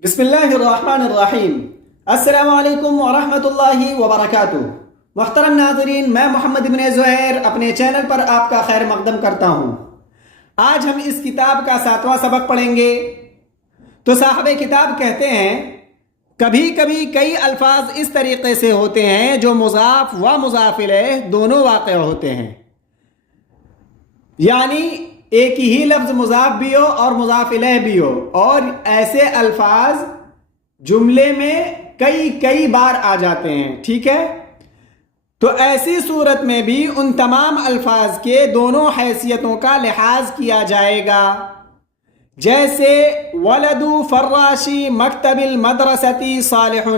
بسم اللہ الرحمن الرحیم۔ السلام علیکم ورحمۃ اللہ وبرکاتہ۔ محترم ناظرین، میں محمد بن زہیر اپنے چینل پر آپ کا خیر مقدم کرتا ہوں۔ آج ہم اس کتاب کا 7واں سبق پڑھیں گے۔ تو صاحب کتاب کہتے ہیں کبھی کبھی کئی الفاظ اس طریقے سے ہوتے ہیں جو مضاف و مضاف الیہ دونوں واقع ہوتے ہیں، یعنی ایک ہی لفظ مضاف بھی ہو اور مضاف الیہ بھی ہو، اور ایسے الفاظ جملے میں کئی بار آ جاتے ہیں، ٹھیک ہے؟ تو ایسی صورت میں بھی ان تمام الفاظ کے دونوں حیثیتوں کا لحاظ کیا جائے گا، جیسے ولد فراشی مکتب المدرستی صالح،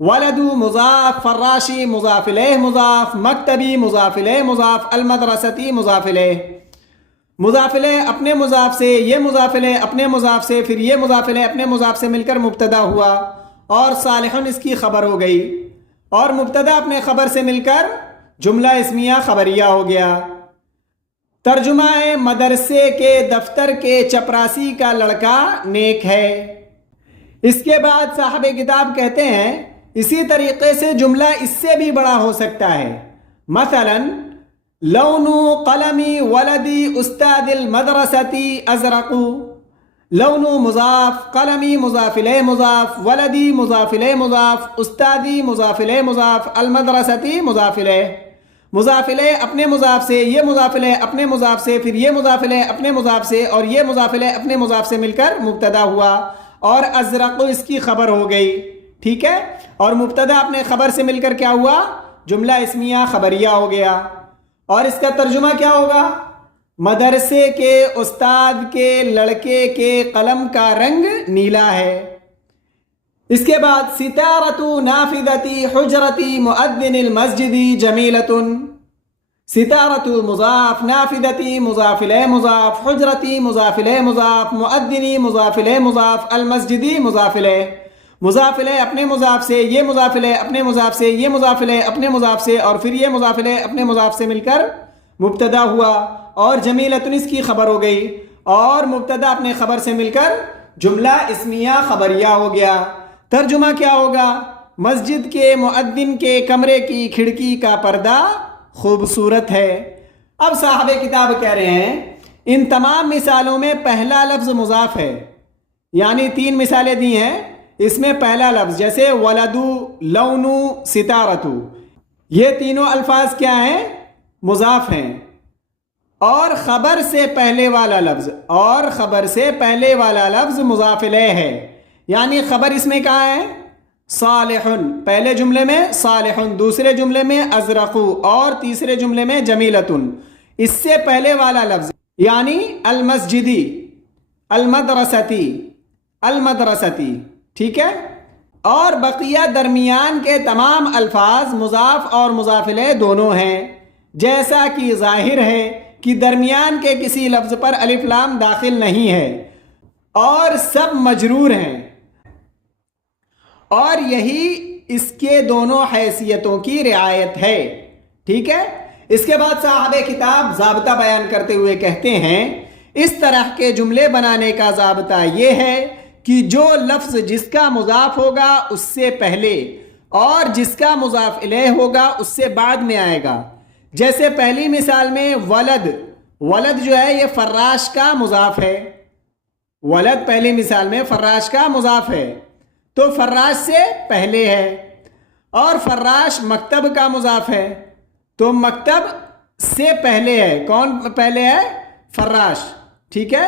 ولد مضاف، فراشی مضاف الیہ مضاف، مکتبی مضاف الیہ مضاف، المدرستی مضاف الیہ۔ مضاف الیہ اپنے مضاف سے، یہ مضاف الیہ اپنے مضاف سے، پھر یہ مضاف الیہ اپنے مضاف سے مل کر مبتدا ہوا، اور صالح اس کی خبر ہو گئی، اور مبتدا اپنے خبر سے مل کر جملہ اسمیہ خبریہ ہو گیا۔ ترجمہ ہے مدرسے کے دفتر کے چپراسی کا لڑکا نیک ہے۔ اس کے بعد صاحب کتاب کہتے ہیں اسی طریقے سے جملہ اس سے بھی بڑا ہو سکتا ہے، مثلا لون قلمی ولدی استاد المدرستی ازرق، لون مضاف، قلمی مضاف الیہ مضاف، ولدی مضاف الیہ مضاف، استادی مضاف الیہ مضاف، المدرستی مضاف الیہ۔ مضاف الیہ اپنے مضاف سے، یہ مضاف الیہ اپنے مضاف سے، پھر یہ مضاف الیہ اپنے مضاف سے، اور یہ مضاف الیہ اپنے مضاف سے مل کر مبتدا ہوا، اور ازرق اس کی خبر ہو گئی، ٹھیک ہے؟ اور مبتدا اپنے خبر سے مل کر کیا ہوا؟ جملہ اسمیہ خبریہ ہو گیا۔ اور اس کا ترجمہ کیا ہوگا؟ مدرسے کے استاد کے لڑکے کے قلم کا رنگ نیلا ہے۔ اس کے بعد ستارۃ نافذتی حجرتی مؤذن المسجدی جمیلۃ، ستارۃ مضاف، نافذتی مضاف الیہ مضاف، حجرتی مضاف الیہ مضاف، مؤذنی مضاف الیہ مضاف، المسجدی مضاف الیہ۔ مضاف الیہ اپنے مضاف سے، یہ مضاف الیہ اپنے مضاف سے، یہ مضاف الیہ اپنے مضاف سے، اور پھر یہ مضاف الیہ اپنے مضاف سے مل کر مبتدا ہوا، اور جمیلۃ اس کی خبر ہو گئی، اور مبتدا اپنے خبر سے مل کر جملہ اسمیہ خبریہ ہو گیا۔ ترجمہ کیا ہوگا؟ مسجد کے مؤذن کے کمرے کی کھڑکی کا پردہ خوبصورت ہے۔ اب صاحب کتاب کہہ رہے ہیں ان تمام مثالوں میں پہلا لفظ مضاف ہے، یعنی 3 مثالیں دی ہیں، اس میں پہلا لفظ جیسے ولدو، لونو، ستارتو، یہ تینوں الفاظ کیا ہیں؟ مضاف ہیں، اور خبر سے پہلے والا لفظ، اور خبر سے پہلے والا لفظ مضاف الیہ ہے، یعنی خبر اس میں کہاں ہے؟ صالح، پہلے جملے میں صالح، دوسرے جملے میں ازرق، اور تیسرے جملے میں جمیلۃ۔ اس سے پہلے والا لفظ یعنی المسجدی، المدرستی، المدرستی، ٹھیک ہے؟ اور بقیہ درمیان کے تمام الفاظ مضاف اور مضاف الیہ دونوں ہیں، جیسا کہ ظاہر ہے کہ درمیان کے کسی لفظ پر الف لام داخل نہیں ہے، اور سب مجرور ہیں، اور یہی اس کے دونوں حیثیتوں کی رعایت ہے، ٹھیک ہے؟ اس کے بعد صاحب کتاب ضابطہ بیان کرتے ہوئے کہتے ہیں اس طرح کے جملے بنانے کا ضابطہ یہ ہے کہ جو لفظ جس کا مضاف ہوگا اس سے پہلے، اور جس کا مضاف الیہ ہوگا اس سے بعد میں آئے گا۔ جیسے پہلی مثال میں ولد، ولد جو ہے یہ فراش کا مضاف ہے، ولد پہلی مثال میں فراش کا مضاف ہے، تو فراش سے پہلے ہے، اور فراش مکتب کا مضاف ہے، تو مکتب سے پہلے ہے۔ کون پہلے ہے؟ فراش، ٹھیک ہے؟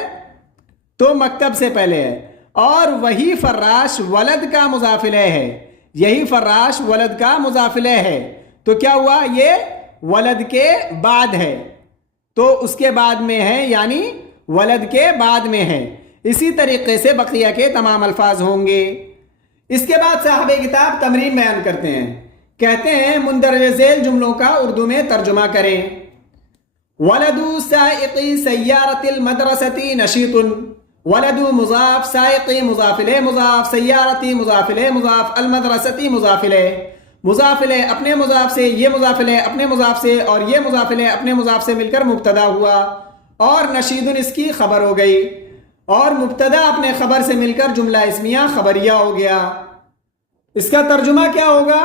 تو مکتب سے پہلے ہے، اور وہی فراش ولد کا مضاف الیہ ہے، یہی فراش ولد کا مضاف الیہ ہے، تو کیا ہوا؟ یہ ولد کے بعد ہے، تو اس کے بعد میں ہے، یعنی ولد کے بعد میں ہے۔ اسی طریقے سے بقیہ کے تمام الفاظ ہوں گے۔ اس کے بعد صاحب کتاب تمرین بیان کرتے ہیں، کہتے ہیں مندرجہ ذیل جملوں کا اردو میں ترجمہ کریں۔ ولد سائقی سیارۃ المدرستی نشیط، ولد مضاف، سائقی مضاف الیہ مضاف، سیارتی مضاف الیہ مضاف، المدرستی مضاف الیہ۔ مضاف الیہ اپنے مضاف سے، یہ مضاف الیہ اپنے مضاف سے، اور یہ مضاف الیہ اپنے مضاف سے مل کر مبتدا ہوا، اور نشید اس کی خبر ہو گئی، اور مبتدا اپنے خبر سے مل کر جملہ اسمیہ خبریہ ہو گیا۔ اس کا ترجمہ کیا ہوگا؟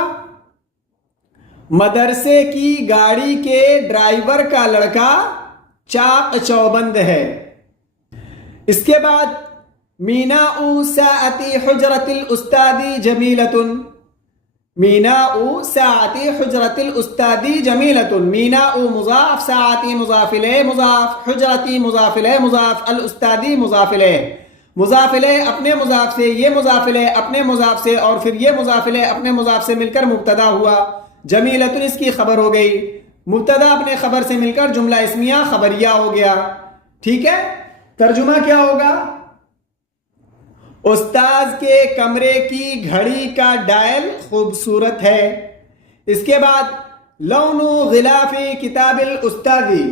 مدرسے کی گاڑی کے ڈرائیور کا لڑکا چاق چوبند ہے۔ اس کے بعد میناء ساعتی حجرت الاستادی جمیلۃ، میناء ساعتی حجرت الاستادی جمیلۃ، میناء مضاف، ساعتی مضاف الیہ مضاف، حجرتی مضاف الیہ مضاف، الاستادی مضاف الیہ، مضاف الیہ اپنے مضاف سے، یہ مضاف الیہ اپنے مضاف سے، اور پھر یہ مضاف الیہ اپنے مضاف سے مل کر مبتدا ہوا۔ جمیلۃ اس کی خبر ہو گئی، مبتدا اپنے خبر سے مل کر جملہ اسمیہ خبریہ ہو گیا۔ ٹھیک ہے، ترجمہ کیا ہوگا؟ استاذ کے کمرے کی گھڑی کا ڈائل خوبصورت ہے۔ اس کے بعد لون غلاف کتاب الاستاذی،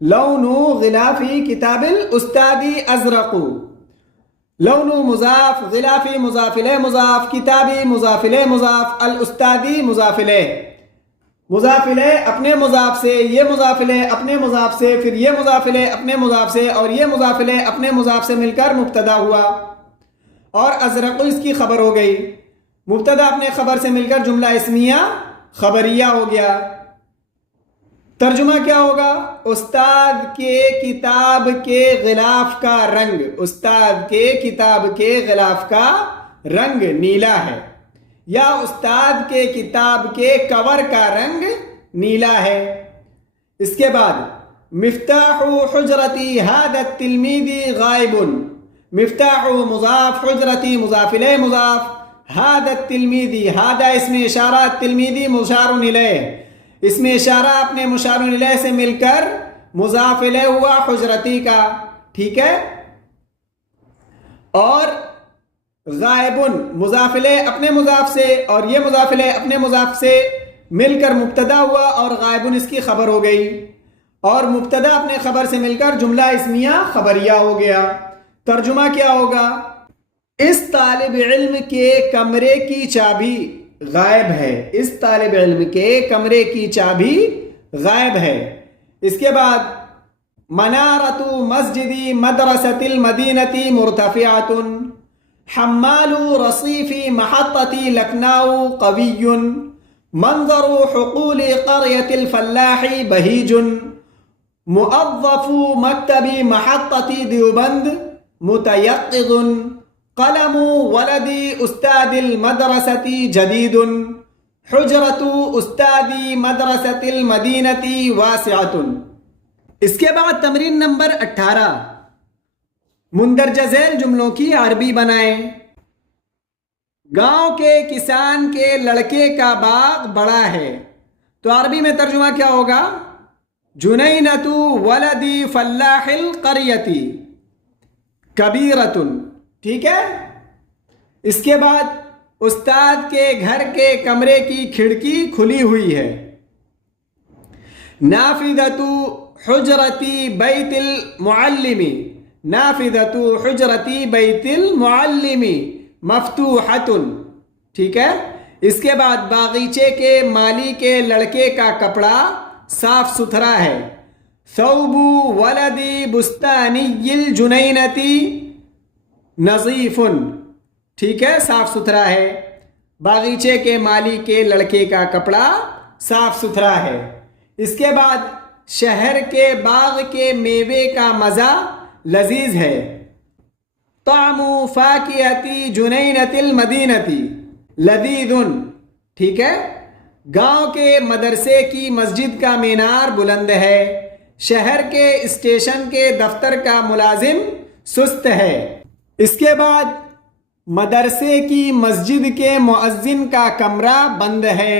لون غلاف کتاب الاستاذی ازرق، لون مضاف، غلافی مضاف الیہ مضاف، کتابی مضاف الیہ مضاف، الاستاذی مضاف الیہ، مضاف الیہ اپنے مضاف سے، یہ مضاف الیہ اپنے مضاف سے، پھر یہ مضاف الیہ اپنے مضاف سے، اور یہ مضاف الیہ اپنے مضاف سے مل کر مبتدا ہوا، اور ازرق اس کی خبر ہو گئی، مبتدا اپنے خبر سے مل کر جملہ اسمیہ خبریہ ہو گیا۔ ترجمہ کیا ہوگا؟ استاد کے کتاب کے غلاف کا رنگ، استاد کے کتاب کے غلاف کا رنگ نیلا ہے، یا استاد کے کتاب کے کور کا رنگ نیلا ہے۔ اس کے بعد مفتاح حجرتی ھذا التلمیذ غائب، مفتاح مضاف، حجرتی مضاف الیہ مضاف، ھذا التلمیذ، ھذا اسم اشارہ، التلمیذ مشار الیہ، اس میں اشارہ اپنے مشار الیہ سے مل کر مضاف الیہ ہوا حجرتی کا۔ ٹھیک ہے، اور غائب مضاف الیہ اپنے مضاف سے، اور یہ مضاف الیہ اپنے مضاف سے مل کر مبتدا ہوا، اور غائب اس کی خبر ہو گئی، اور مبتدا اپنے خبر سے مل کر جملہ اسمیہ خبریہ ہو گیا۔ ترجمہ کیا ہوگا؟ اس طالب علم کے کمرے کی چابی غائب ہے، اس طالب علم کے کمرے کی چابی غائب ہے۔ اس کے بعد منارۃ مسجد مدرسۃ المدینۃ مرتفعۃ، حمال رصیف محطۃ لکھنؤ قوی، منظر حقول قریۃ الفلاح بہیج، موظف مکتب محطۃ دیوبند متیقظ، قلم ولد استاد المدرسۃ جدید، حجرت استاد مدرسۃ المدینۃ واسعۃ۔ اس کے بعد تمرین نمبر 18، مندرجہ ذیل جملوں کی عربی بنائیں۔ گاؤں کے کسان کے لڑکے کا باغ بڑا ہے، تو عربی میں ترجمہ کیا ہوگا؟ جنینۃ ولد فلاح القریۃ کبیرۃ۔ ٹھیک ہے، اس کے بعد استاد کے گھر کے کمرے کی کھڑکی کھلی ہوئی ہے۔ نافذۃ حجرتی بیت المعلم، نافذۃ حجرتی بیت المعلم مفتوحۃ۔ ٹھیک ہے، اس کے بعد باغیچے کے مالی کے لڑکے کا کپڑا صاف ستھرا ہے۔ ثوب ولد بستانی الجنینۃ نظیف، ٹھیک ہے، صاف ستھرا ہے، باغیچے کے مالی کے لڑکے کا کپڑا صاف ستھرا ہے۔ اس کے بعد شہر کے باغ کے میوے کا مزہ لذیذ ہے۔ طعم فاکہۃ جنینۃ المدینۃ لذیذ، ٹھیک ہے، گاؤں کے مدرسے کی مسجد کا مینار بلند ہے، شہر کے اسٹیشن کے دفتر کا ملازم سست ہے۔ اس کے بعد مدرسے کی مسجد کے مؤذن کا کمرہ بند ہے،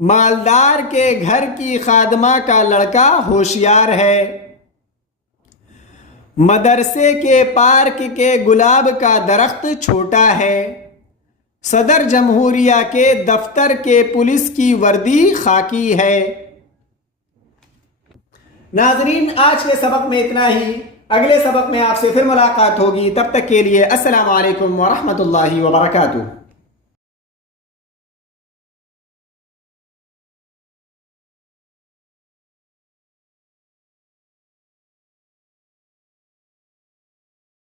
مالدار کے گھر کی خادمہ کا لڑکا ہوشیار ہے، مدرسے کے پارک کے گلاب کا درخت چھوٹا ہے، صدر جمہوریہ کے دفتر کے پولیس کی وردی خاکی ہے۔ ناظرین، آج کے سبق میں اتنا ہی، اگلے سبق میں آپ سے پھر ملاقات ہوگی، تب تک کے لیے السلام علیکم ورحمۃ اللہ وبرکاتہ۔